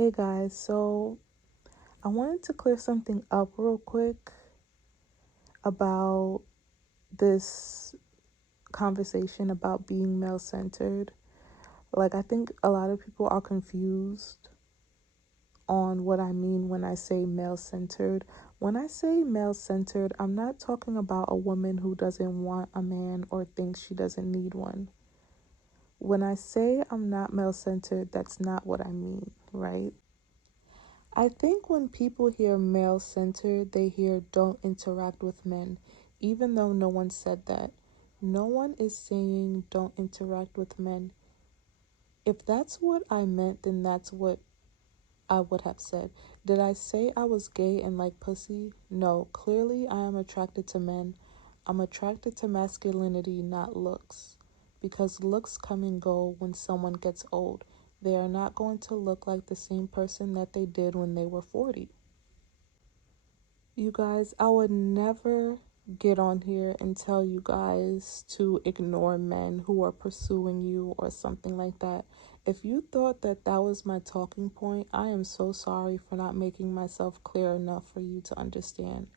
Hey guys, so I wanted to clear something up real quick about this conversation about being male centered. I think a lot of people are confused on what I mean when I say male centered. When I say male centered, I'm not talking about a woman who doesn't want a man or thinks she doesn't need one. When I say I'm not male centered, that's not what I mean, right? I think when people hear male centered, they hear don't interact with men, even though no one said that. No one is saying don't interact with men. If that's what I meant, then that's what I would have said. Did I say I was gay and like pussy? No, clearly I am attracted to men. I'm attracted to masculinity, not looks. Because looks come and go when someone gets old. They are not going to look like the same person that they did when they were 40. You guys, I would never get on here and tell you guys to ignore men who are pursuing you or something like that. If you thought that that was my talking point, I am so sorry for not making myself clear enough for you to understand.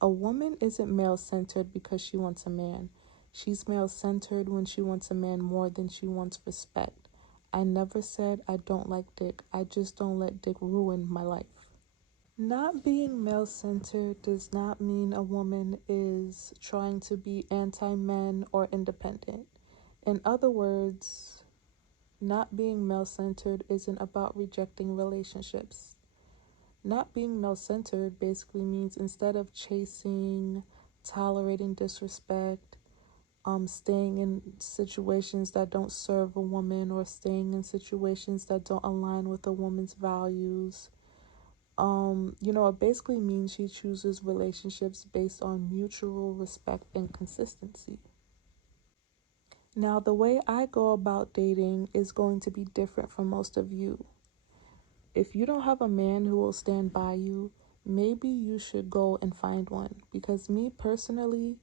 A woman isn't male centered because she wants a man. She's male centered when she wants a man more than she wants respect. I never said I don't like dick. I just don't let dick ruin my life. Not being male centered does not mean a woman is trying to be anti men or independent. In other words, not being male centered isn't about rejecting relationships. Not being male centered basically means instead of chasing, tolerating disrespect, staying in situations that don't serve a woman or staying in situations that don't align with a woman's values, it basically means she chooses relationships based on mutual respect and consistency. Now, the way I go about dating is going to be different from most of you. If you don't have a man who will stand by you, maybe you should go and find one. Because me personally,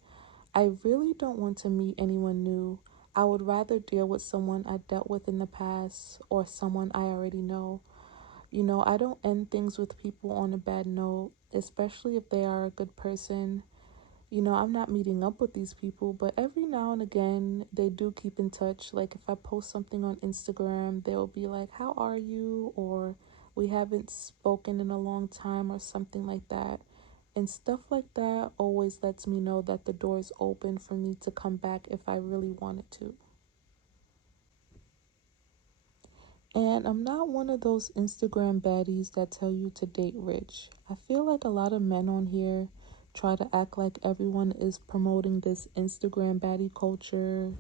I really don't want to meet anyone new. I would rather deal with someone I dealt with in the past or someone I already know. I don't end things with people on a bad note, especially if they are a good person. I'm not meeting up with these people, but every now and again, they do keep in touch. Like if I post something on Instagram, they'll be like, "How are you?" or "We haven't spoken in a long time," or something like that. And stuff like that always lets me know that the door is open for me to come back if I really wanted to. And I'm not one of those Instagram baddies that tell you to date rich. I feel like a lot of men on here try to act like everyone is promoting this Instagram baddie culture.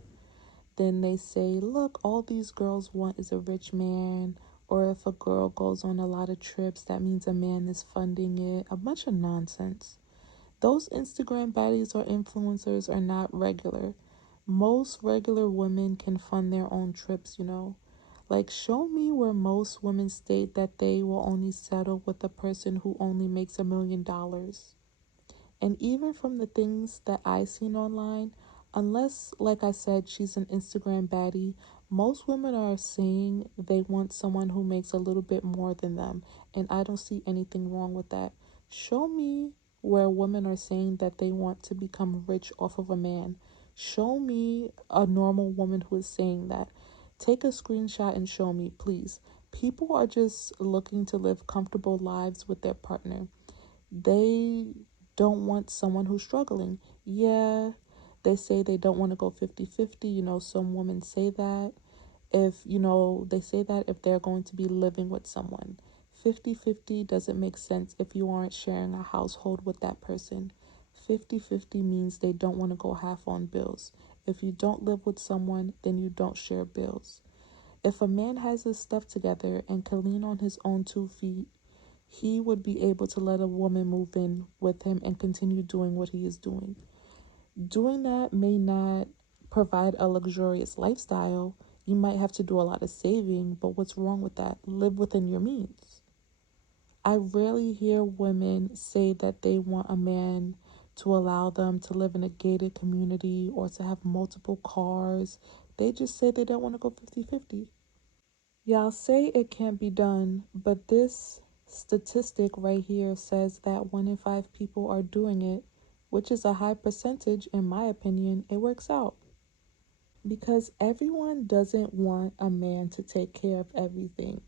Then they say, look, all these girls want is a rich man. Or if a girl goes on a lot of trips, that means a man is funding it. A bunch of nonsense. Those Instagram baddies or influencers are not regular. Most regular women can fund their own trips. Like, show me where most women state that they will only settle with a person who only makes $1 million. And even from the things that I seen online, unless, like I said, she's an Instagram baddie, most women are saying they want someone who makes a little bit more than them. And I don't see anything wrong with that. Show me where women are saying that they want to become rich off of a man. Show me a normal woman who is saying that. Take a screenshot and show me, please. People are just looking to live comfortable lives with their partner. They don't want someone who's struggling. Yeah, they say they don't want to go 50-50. Some women say that. They say that if they're going to be living with someone. 50-50 doesn't make sense if you aren't sharing a household with that person. 50-50 means they don't want to go half on bills. If you don't live with someone, then you don't share bills. If a man has his stuff together and can lean on his own 2 feet, he would be able to let a woman move in with him and continue doing what he is doing. Doing that may not provide a luxurious lifestyle. You might have to do a lot of saving, but what's wrong with that? Live within your means. I rarely hear women say that they want a man to allow them to live in a gated community or to have multiple cars. They just say they don't want to go 50-50. Y'all say it can't be done, but this statistic right here says that 1 in 5 people are doing it, which is a high percentage. In my opinion, it works out. Because everyone doesn't want a man to take care of everything.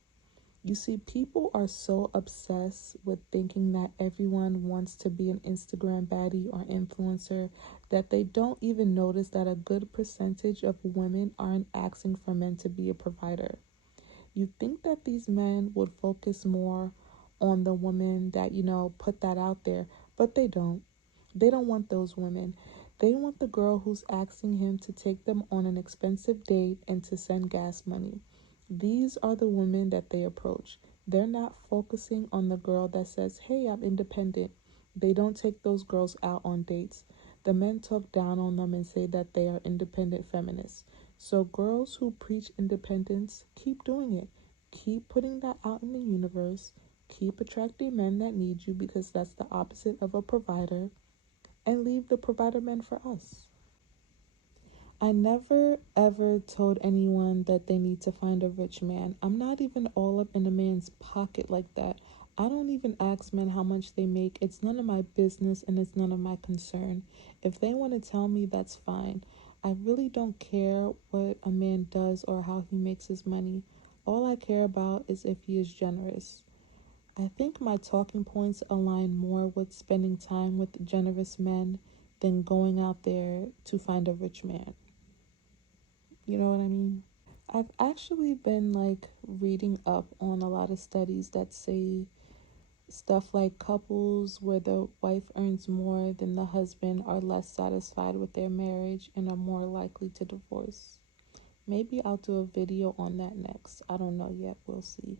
You see, people are so obsessed with thinking that everyone wants to be an Instagram baddie or influencer that they don't even notice that a good percentage of women aren't asking for men to be a provider. You think that these men would focus more on the women that, put that out there, but they don't. They don't want those women. They want the girl who's asking him to take them on an expensive date and to send gas money. These are the women that they approach. They're not focusing on the girl that says, "Hey, I'm independent." They don't take those girls out on dates. The men talk down on them and say that they are independent feminists. So, girls who preach independence, keep doing it. Keep putting that out in the universe. Keep attracting men that need you because that's the opposite of a provider, and leave the provider men for us. I never ever told anyone that they need to find a rich man. I'm not even all up in a man's pocket like that. I don't even ask men how much they make. It's none of my business and it's none of my concern. If they want to tell me, that's fine. I really don't care what a man does or how he makes his money. All I care about is if he is generous. I think my talking points align more with spending time with generous men than going out there to find a rich man. You know what I mean? I've actually been reading up on a lot of studies that say stuff like couples where the wife earns more than the husband are less satisfied with their marriage and are more likely to divorce. Maybe I'll do a video on that next. I don't know yet. We'll see.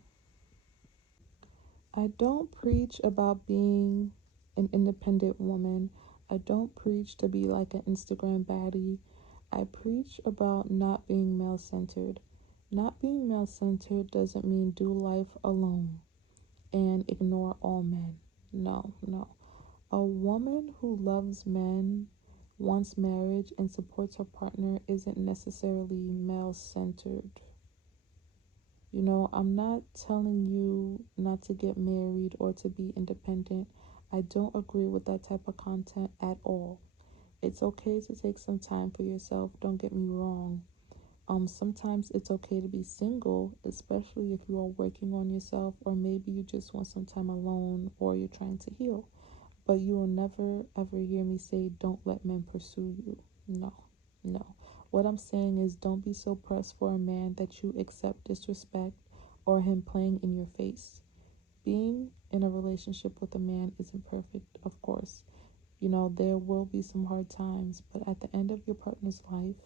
I don't preach about being an independent woman. I don't preach to be like an Instagram baddie. I preach about not being male centered. Not being male centered doesn't mean do life alone and ignore all men. No, no. A woman who loves men, wants marriage, and supports her partner isn't necessarily male centered. I'm not telling you not to get married or to be independent. I don't agree with that type of content at all. It's okay to take some time for yourself, don't get me wrong. Sometimes it's okay to be single, especially if you are working on yourself or maybe you just want some time alone or you're trying to heal. But you will never ever hear me say don't let men pursue you. No, no. What I'm saying is don't be so pressed for a man that you accept disrespect or him playing in your face. Being in a relationship with a man isn't perfect, of course. There will be some hard times, but at the end of your partner's life,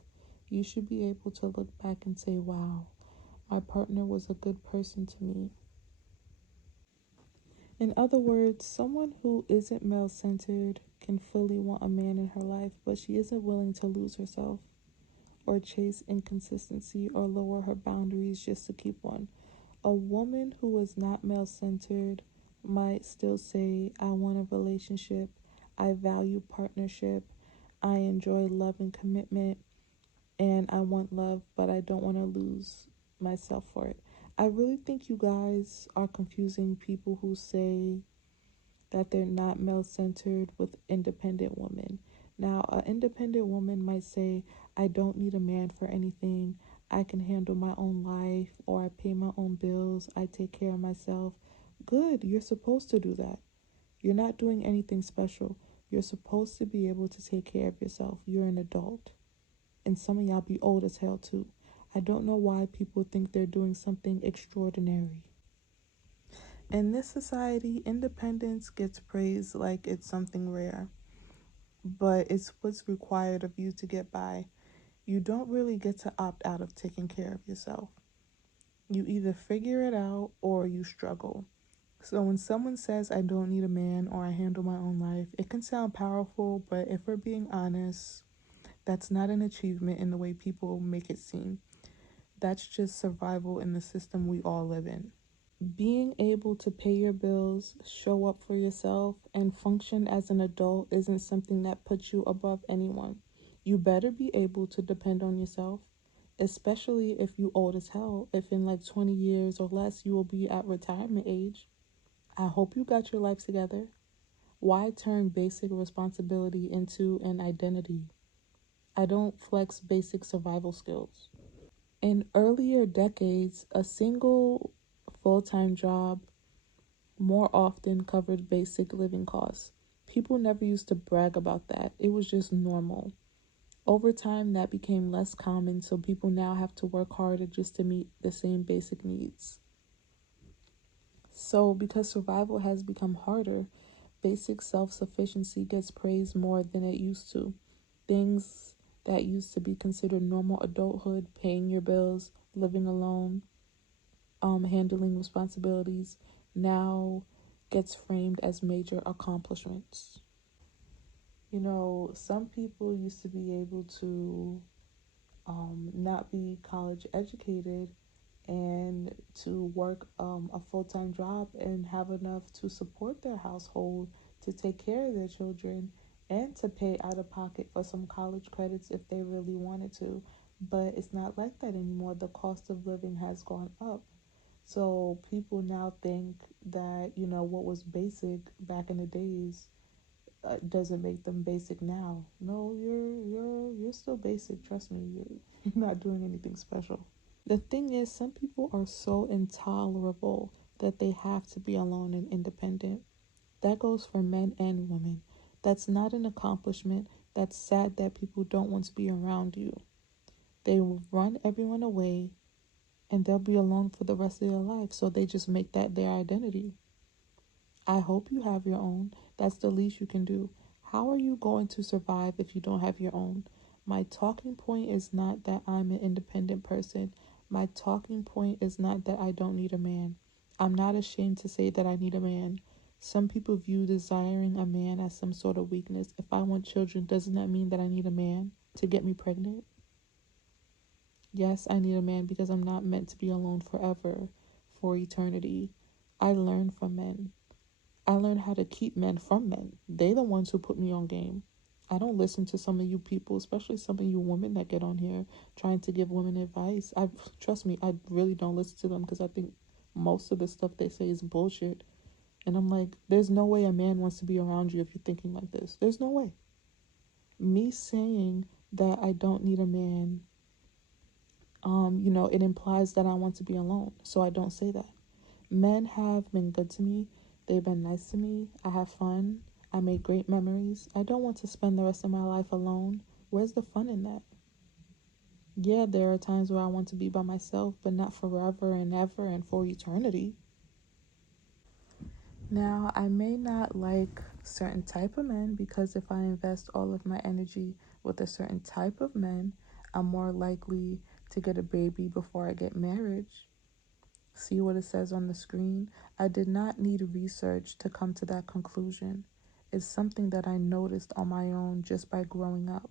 you should be able to look back and say, wow, my partner was a good person to me. In other words, someone who isn't male centered can fully want a man in her life, but she isn't willing to lose herself or chase inconsistency or lower her boundaries just to keep one. A woman who is not male centered might still say, I want a relationship, I value partnership, I enjoy love and commitment, and I want love, but I don't want to lose myself for it. I really think you guys are confusing people who say that they're not male centered with independent women. Now, an independent woman might say, I don't need a man for anything. I can handle my own life, or I pay my own bills. I take care of myself. Good, you're supposed to do that. You're not doing anything special. You're supposed to be able to take care of yourself. You're an adult. And some of y'all be old as hell too. I don't know why people think they're doing something extraordinary. In this society, independence gets praised like it's something rare, but it's what's required of you to get by. You don't really get to opt out of taking care of yourself. You either figure it out or you struggle. So when someone says, I don't need a man or I handle my own life, it can sound powerful, but if we're being honest, that's not an achievement in the way people make it seem. That's just survival in the system we all live in. Being able to pay your bills, show up for yourself, and function as an adult isn't something that puts you above anyone. You better be able to depend on yourself. especially if you old as hell. If in like 20 years or less you will be at retirement age, I hope you got your life together. Why turn basic responsibility into an identity? I don't flex basic survival skills. In earlier decades, a single full-time job more often covered basic living costs. People never used to brag about that. It was just normal. Over time, that became less common, so people now have to work harder just to meet the same basic needs. So, because survival has become harder, basic self sufficiency gets praised more than it used to. Things that used to be considered normal adulthood, paying your bills, living alone, handling responsibilities, now gets framed as major accomplishments. You know, some people used to be able to not be college educated and to work a full time job and have enough to support their household, to take care of their children, and to pay out of pocket for some college credits if they really wanted to. But it's not like that anymore. The cost of living has gone up. So people now think that, you know, what was basic back in the days doesn't make them basic now. No, you're still basic. Trust me, you're not doing anything special. The thing is, some people are so intolerable that they have to be alone and independent. That goes for men and women. That's not an accomplishment. That's sad that people don't want to be around you. They will run everyone away and they'll be alone for the rest of their life. So they just make that their identity. I hope you have your own. That's the least you can do. How are you going to survive if you don't have your own? My talking point is not that I'm an independent person. My talking point is not that I don't need a man. I'm not ashamed to say that I need a man. Some people view desiring a man as some sort of weakness. If I want children, doesn't that mean that I need a man to get me pregnant? Yes, I need a man because I'm not meant to be alone forever, for eternity. I learn from men. I learned how to keep men from men. They the ones who put me on game. I don't listen to some of you people, especially some of you women that get on here trying to give women advice. I trust me, I really don't listen to them because I think most of the stuff they say is bullshit. And I'm like, there's no way a man wants to be around you if you're thinking like this. There's no way. Me saying that I don't need a man, it implies that I want to be alone. So I don't say that. Men have been good to me. They've been nice to me. I have fun. I made great memories. I don't want to spend the rest of my life alone. Where's the fun in that? Yeah, there are times where I want to be by myself, but not forever and ever and for eternity. Now, I may not like certain type of men because if I invest all of my energy with a certain type of men, I'm more likely to get a baby before I get married. See what it says on the screen? I did not need research to come to that conclusion. It's something that I noticed on my own just by growing up.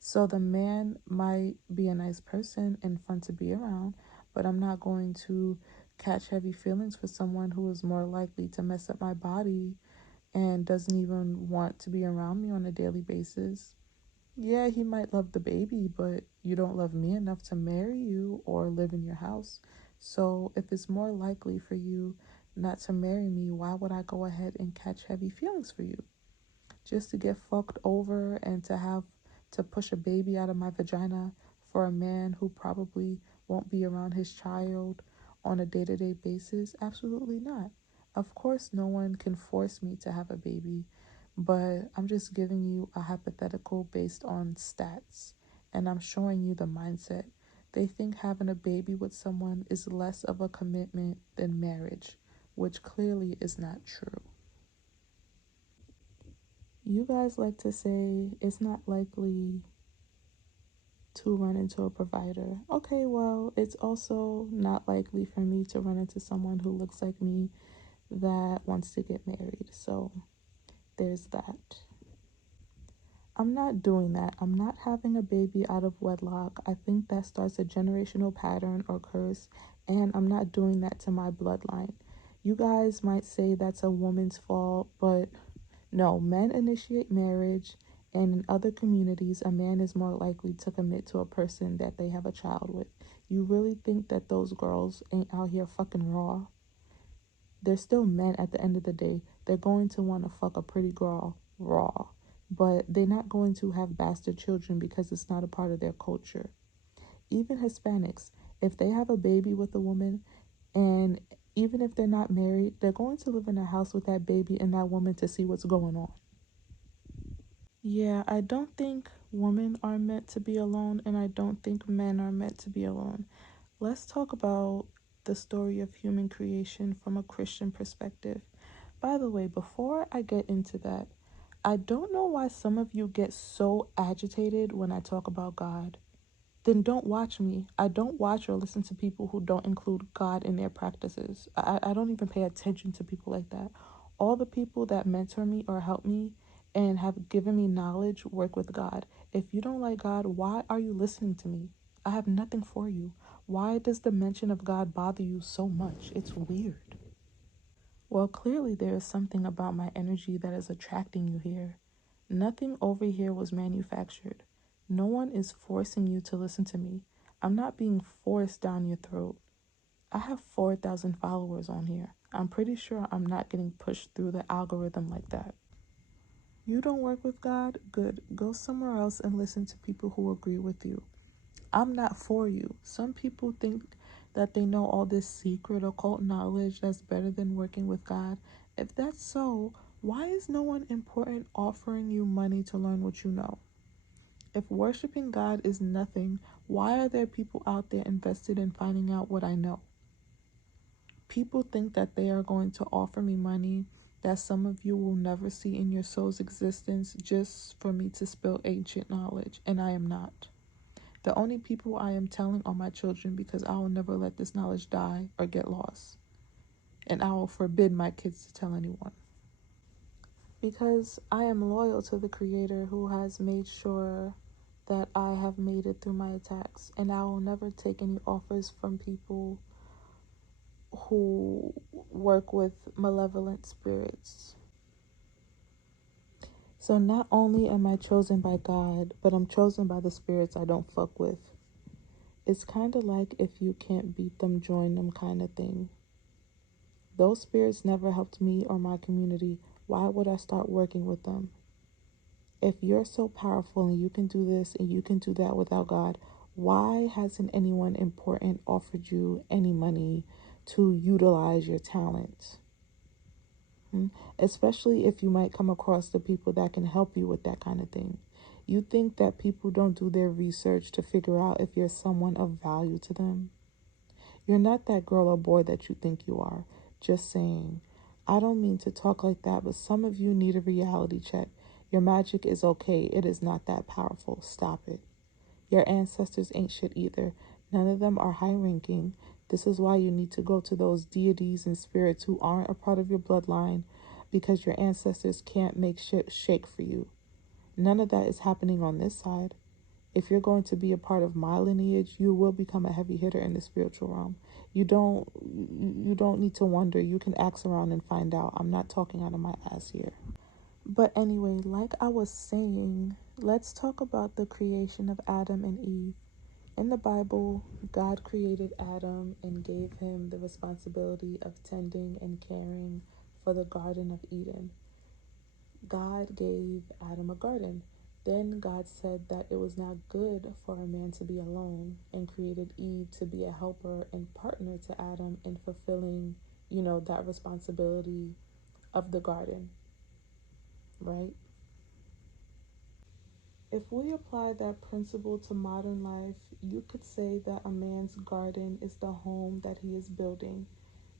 So the man might be a nice person and fun to be around, but I'm not going to catch heavy feelings for someone who is more likely to mess up my body and doesn't even want to be around me on a daily basis. Yeah, he might love the baby, but you don't love me enough to marry you or live in your house. So if it's more likely for you not to marry me, why would I go ahead and catch heavy feelings for you? Just to get fucked over and to have to push a baby out of my vagina for a man who probably won't be around his child on a day-to-day basis? Absolutely not. Of course, no one can force me to have a baby, but I'm just giving you a hypothetical based on stats, and I'm showing you the mindset. They think having a baby with someone is less of a commitment than marriage, which clearly is not true. You guys like to say it's not likely to run into a provider. Okay, well, it's also not likely for me to run into someone who looks like me that wants to get married. So there's that. I'm not doing that. I'm not having a baby out of wedlock. I think that starts a generational pattern or curse, and I'm not doing that to my bloodline. You guys might say that's a woman's fault, but no, men initiate marriage And in other communities, a man is more likely to commit to a person that they have a child with. You really think that those girls ain't out here fucking raw? They're still men at the end of the day. They're going to want to fuck a pretty girl raw, but they're not going to have bastard children because it's not a part of their culture. Even Hispanics, if they have a baby with a woman, and even if they're not married, they're going to live in a house with that baby and that woman to see what's going on. Yeah, I don't think women are meant to be alone, and I don't think men are meant to be alone. Let's talk about the story of human creation from a Christian perspective. By the way, before I get into that, I don't know why some of you get so agitated when I talk about God. Then don't watch me. I don't watch or listen to people who don't include God in their practices. I don't even pay attention to people like that. All the people that mentor me or help me and have given me knowledge work with God. If you don't like God, why are you listening to me? I have nothing for you. Why does the mention of God bother you so much? It's weird. Well, clearly there is something about my energy that is attracting you here. Nothing over here was manufactured. No one is forcing you to listen to me. I'm not being forced down your throat. I have 4,000 followers on here. I'm pretty sure I'm not getting pushed through the algorithm like that. You don't work with God? Good. Go somewhere else and listen to people who agree with you. I'm not for you. Some people think that they know all this secret occult knowledge that's better than working with God. If that's so, why is no one important offering you money to learn what you know? If worshiping God is nothing, why are there people out there invested in finding out what I know? People think that they are going to offer me money that some of you will never see in your soul's existence just for me to spill ancient knowledge, and I am not. The only people I am telling are my children because I will never let this knowledge die or get lost. And I will forbid my kids to tell anyone. Because I am loyal to the Creator who has made sure that I have made it through my attacks. And I will never take any offers from people who work with malevolent spirits. So not only am I chosen by God, but I'm chosen by the spirits I don't fuck with. It's kind of like if you can't beat them, join them kind of thing. Those spirits never helped me or my community. Why would I start working with them? If you're so powerful and you can do this and you can do that without God, why hasn't anyone important offered you any money to utilize your talent? Especially if you might come across the people that can help you with that kind of thing. You think that people don't do their research to figure out if you're someone of value to them? You're not that girl or boy that you think you are. Just saying. I don't mean to talk like that, but some of you need a reality check. Your magic is okay. It is not that powerful. Stop it. Your ancestors ain't shit either. None of them are high ranking. This is why you need to go to those deities and spirits who aren't a part of your bloodline because your ancestors can't make shit shake for you. None of that is happening on this side. If you're going to be a part of my lineage, you will become a heavy hitter in the spiritual realm. You don't need to wonder. You can ask around and find out. I'm not talking out of my ass here. But anyway, like I was saying, let's talk about the creation of Adam and Eve. In the Bible, God created Adam and gave him the responsibility of tending and caring for the Garden of Eden. God gave Adam a garden. Then God said that it was not good for a man to be alone and created Eve to be a helper and partner to Adam in fulfilling, that responsibility of the garden, right? If we apply that principle to modern life, you could say that a man's garden is the home that he is building.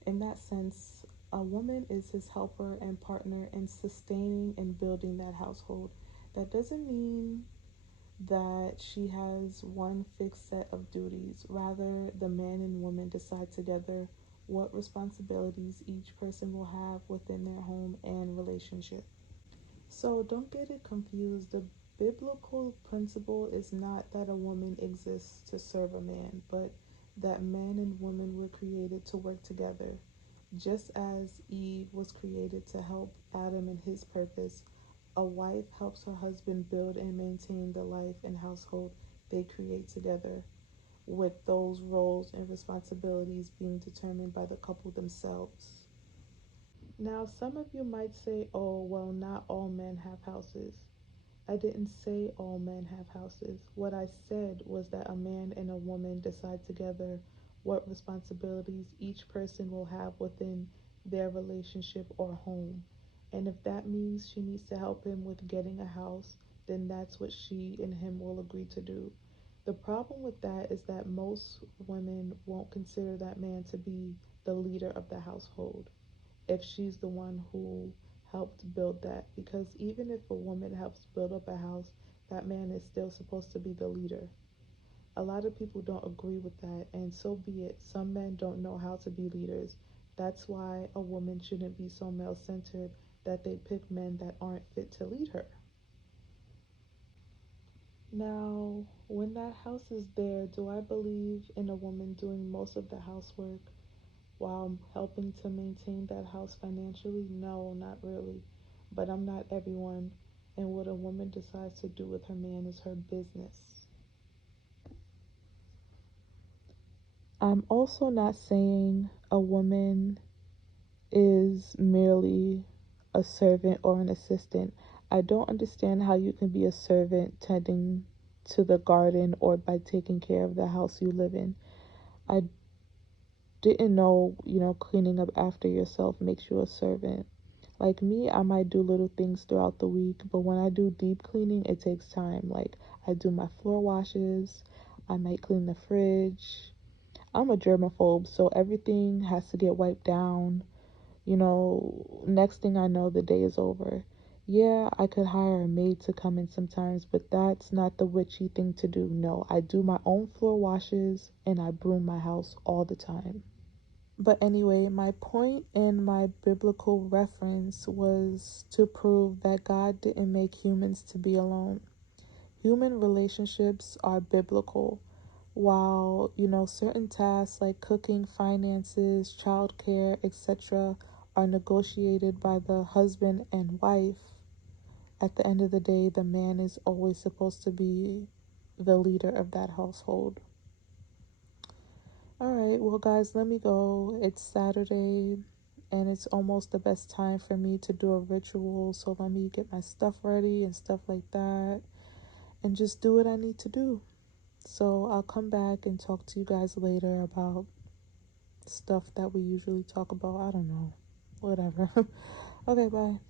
In that sense, a woman is his helper and partner in sustaining and building that household. That doesn't mean that she has one fixed set of duties. Rather, the man and woman decide together what responsibilities each person will have within their home and relationship. So don't get it confused. The biblical principle is not that a woman exists to serve a man, but that man and woman were created to work together. Just as Eve was created to help Adam in his purpose, A wife helps her husband build and maintain the life and household they create together, with those roles and responsibilities being determined by the couple themselves. Now, some of you might say, oh, well, not all men have houses. I didn't say all men have houses. What I said was that a man and a woman decide together what responsibilities each person will have within their relationship or home. And if that means she needs to help him with getting a house, then that's what she and him will agree to do. The problem with that is that most women won't consider that man to be the leader of the household if she's the one who helped build that. Because even if a woman helps build up a house, that man is still supposed to be the leader. A lot of people don't agree with that, and so be it. Some men don't know how to be leaders. That's why a woman shouldn't be so male centered that they pick men that aren't fit to lead her. Now, when that house is there, do I believe in a woman doing most of the housework while helping to maintain that house financially? No, not really. But I'm not everyone, and what a woman decides to do with her man is her business. I'm also not saying a woman is merely a servant or an assistant. I don't understand how you can be a servant tending to the garden or by taking care of the house you live in. I didn't know, cleaning up after yourself makes you a servant. Like me, I might do little things throughout the week, but when I do deep cleaning, it takes time. Like, I do my floor washes, I might clean the fridge. I'm a germaphobe, so everything has to get wiped down. Next thing I know, the day is over. Yeah, I could hire a maid to come in sometimes, but that's not the witchy thing to do. No, I do my own floor washes and I broom my house all the time. But anyway, my point in my biblical reference was to prove that God didn't make humans to be alone. Human relationships are biblical. While, certain tasks like cooking, finances, childcare, etc., are negotiated by the husband and wife, at the end of the day, the man is always supposed to be the leader of that household. All right, well, guys, let me go. It's Saturday and it's almost the best time for me to do a ritual. So let me get my stuff ready and stuff like that and just do what I need to do. So I'll come back and talk to you guys later about stuff that we usually talk about. I don't know. Whatever. Okay, bye.